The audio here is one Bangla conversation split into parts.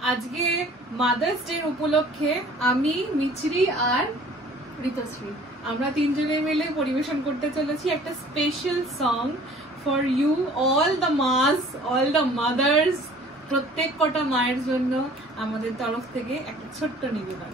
আজকে মাদার্স ডে উপলক্ষে আমি মিছরি আর ঋতুশ্রী আমরা তিনজনে মিলে পরিবেশন করতে চলেছি একটা special song for you all the mas all the mothers প্রত্যেক কটা মায়ের জন্য আমাদের তরফ থেকে একটা ছোট্ট নিবেদন।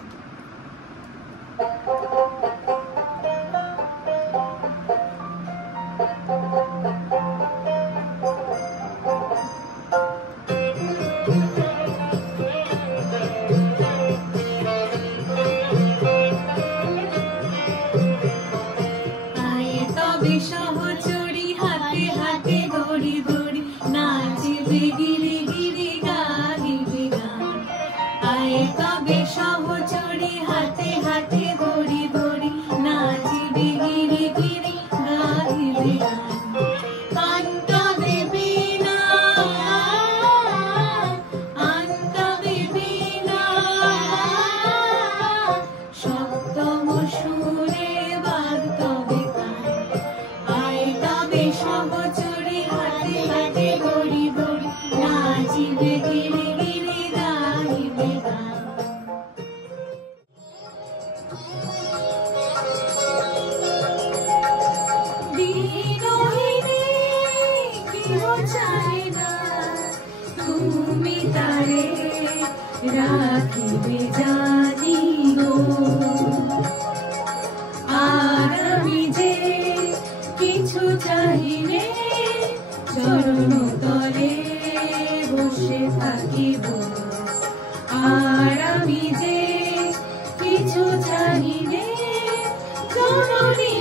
সহচরি হাতে হাতে দড়ি দড়ি নাচবে গিরি গিরি গাইবে গান। আয় তবে সহচরি হাতে হাতে দড়ি দড়ি নাচবে গিরি গিরি গাইবে গান। আন্ত দেবে না আন্ত দেবে না সপ্তম সুরে বাজবে সহচরি হাতে হাতে দড়ি দড়ি নাচিবে গিরি গিরি গাইবে গান। দিনহীনে কেহ চায় না তুমি তারে রাখিবে জানি গো। আর আমি যে কিছু চাহিলে চরণ তলে বসে থাকিব। আর আমি যে কিছু চাহিলে জননী